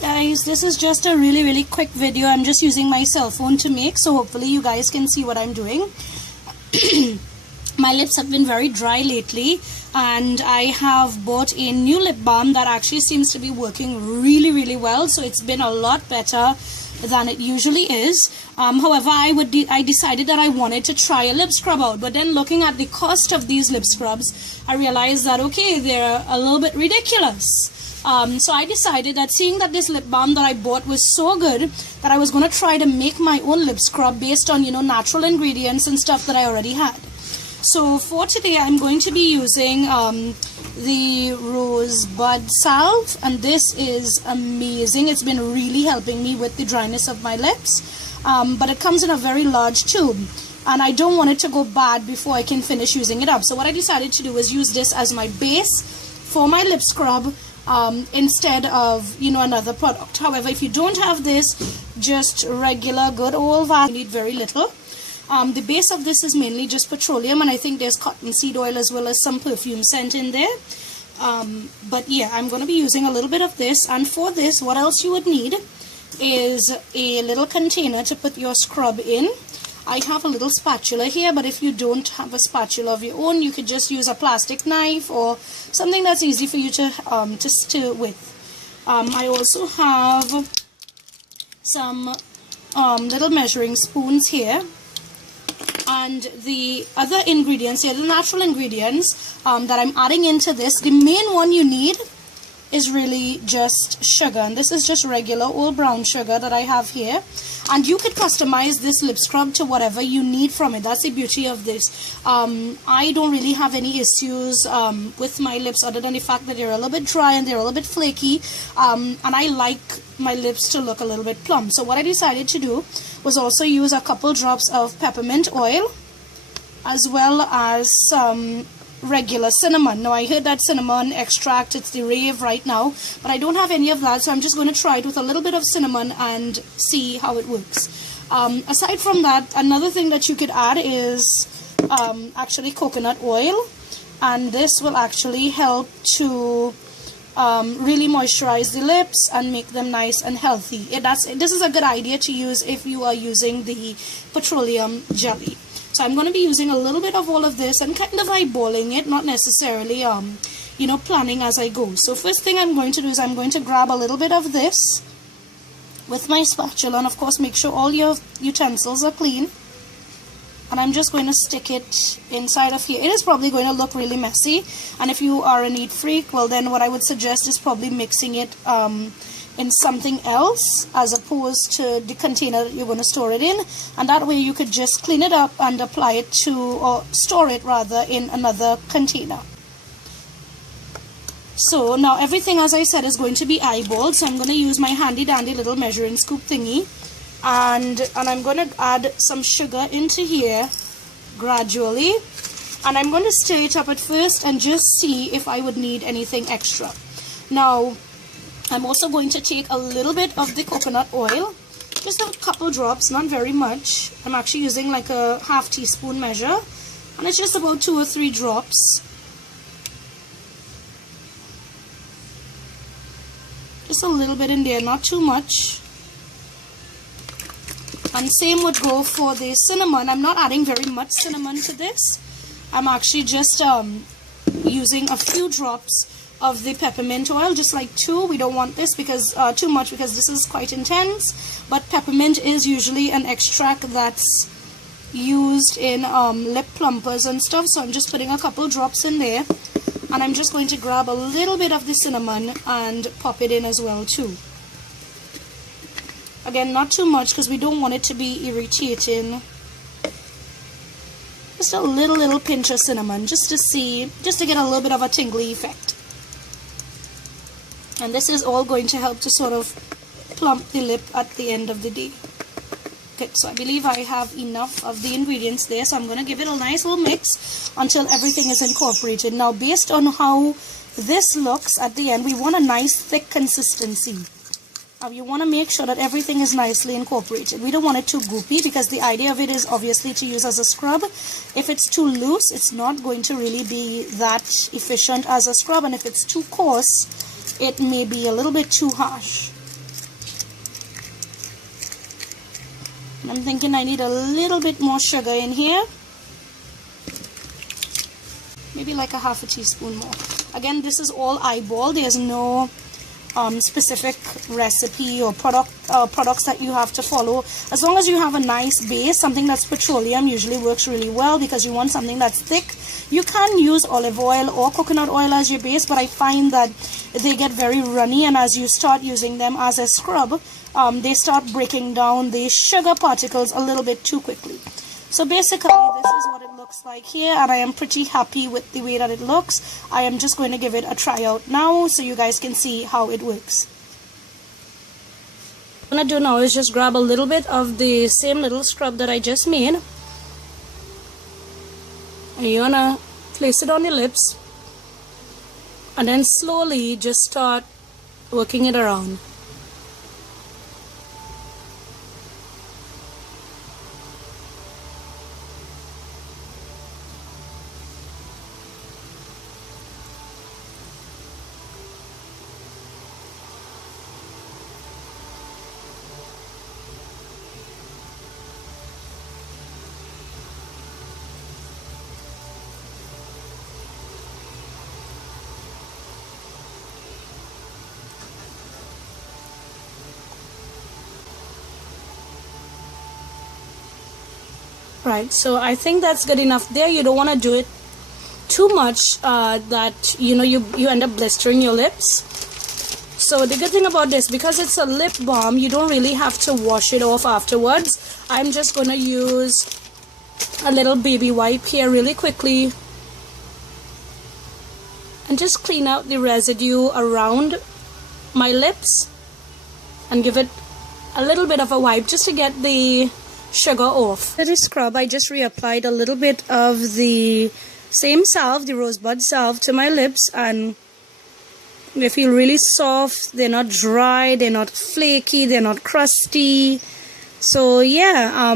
guys, this is just a really quick video. I'm just using my cell phone to make, so hopefully you guys can see what I'm doing. My lips have been very dry lately, and I have bought a new lip balm that actually seems to be working really well, so it's been a lot better than it usually is. However, I decided that I wanted to try a lip scrub out, but then looking at the cost of these lip scrubs, I realized that okay, they're a little bit ridiculous. So I decided that seeing that this lip balm that I bought was so good, that I was going to try to make my own lip scrub based on, natural ingredients and stuff that I already had. So for today, I'm going to be using the Rosebud Salve, and this is amazing. It's been really helping me with the dryness of my lips, but it comes in a very large tube, and I don't want it to go bad before I can finish using it up. So what I decided to do is use this as my base for my lip scrub, instead of another product. However, if you don't have this, just regular good old vaseline, you need very little. The base of this is mainly just petroleum, and I think there's cottonseed oil as well as some perfume scent in there. But yeah, I'm going to be using a little bit of this, and for this, what else you would need is a little container to put your scrub in. I have a little spatula here, but if you don't have a spatula of your own, you could just use a plastic knife or something that's easy for you to stir with. I also have some little measuring spoons here, and the other ingredients here, the natural ingredients that I'm adding into this. The main one you need is really just sugar, and this is just regular old brown sugar that I have here, and you could customize this lip scrub to whatever you need from it. That's the beauty of this. I don't really have any issues with my lips other than the fact that they're a little bit dry and they're a little bit flaky, and I like my lips to look a little bit plump. So what I decided to do was also use a couple drops of peppermint oil as well as some regular cinnamon. Now I heard that cinnamon extract, it's the rave right now, but I don't have any of that, so I'm just going to try it with a little bit of cinnamon and see how it works. Aside from that, another thing that you could add is actually coconut oil, and this will actually help to really moisturize the lips and make them nice and healthy. This is a good idea to use if you are using the petroleum jelly. So I'm going to be using a little bit of all of this and kind of eyeballing it, not necessarily, planning as I go. So first thing I'm going to do is I'm going to grab a little bit of this with my spatula, and of course make sure all your utensils are clean. And I'm just going to stick it inside of here. It is probably going to look really messy, and if you are a neat freak, well then what I would suggest is probably mixing it in something else as opposed to the container that you're going to store it in, and that way you could just clean it up and apply it to, or store it rather, in another container. So now everything, as I said, is going to be eyeballed, so I'm going to use my handy dandy little measuring scoop thingy, and I'm going to add some sugar into here gradually, and I'm going to stir it up at first and just see if I would need anything extra. Now I'm also going to take a little bit of the coconut oil, just a couple drops, not very much. I'm actually using like a half teaspoon measure, and it's just about 2 or 3 drops. Just a little bit in there, not too much. And same would go for the cinnamon. I'm not adding very much cinnamon to this. I'm actually just using a few drops of the peppermint oil, just like 2. We don't want this because too much, because this is quite intense, but peppermint is usually an extract that's used in lip plumpers and stuff, so I'm just putting a couple drops in there, and I'm just going to grab a little bit of the cinnamon and pop it in as well too. Again, not too much because we don't want it to be irritating. Just a little pinch of cinnamon, just to get a little bit of a tingly effect. And this is all going to help to sort of plump the lip at the end of the day. Okay, so I believe I have enough of the ingredients there, so I'm going to give it a nice little mix until everything is incorporated. Now, based on how this looks at the end, we want a nice thick consistency. You want to make sure that everything is nicely incorporated. We don't want it too goopy, because the idea of it is obviously to use as a scrub. If it's too loose, it's not going to really be that efficient as a scrub, and if it's too coarse, it may be a little bit too harsh. I'm thinking I need a little bit more sugar in here. Maybe like a half a teaspoon more. Again, this is all eyeball. There's no specific recipe or products that you have to follow. As long as you have a nice base, something that's petroleum usually works really well because you want something that's thick. You can use olive oil or coconut oil as your base, but I find that they get very runny, and as you start using them as a scrub, they start breaking down the sugar particles a little bit too quickly. So basically, this is what it looks like here, and I am pretty happy with the way that it looks. I am just going to give it a try out now so you guys can see how it works. What I'm going to do now is just grab a little bit of the same little scrub that I just made. And you're going to place it on your lips. And then slowly just start working it around. Right, so I think that's good enough there. You don't want to do it too much that you end up blistering your lips. So the good thing about this, because it's a lip balm, you don't really have to wash it off afterwards. I'm just going to use a little baby wipe here really quickly and just clean out the residue around my lips and give it a little bit of a wipe just to get the sugar off. For the scrub, I just reapplied a little bit of the same salve, the rosebud salve, to my lips, and they feel really soft. They're not dry, they're not flaky, they're not crusty. So yeah,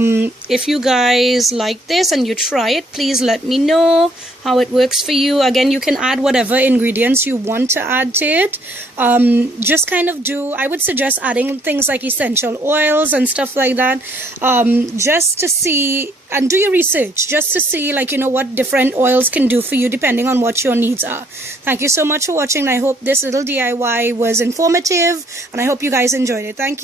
if you guys like this and you try it, please let me know how it works for you. Again, you can add whatever ingredients you want to add to it. Just kind of I would suggest adding things like essential oils and stuff like that, just to see and do your research, just to see what different oils can do for you depending on what your needs are. Thank you so much for watching. I hope this little DIY was informative, and I hope you guys enjoyed it. Thank you.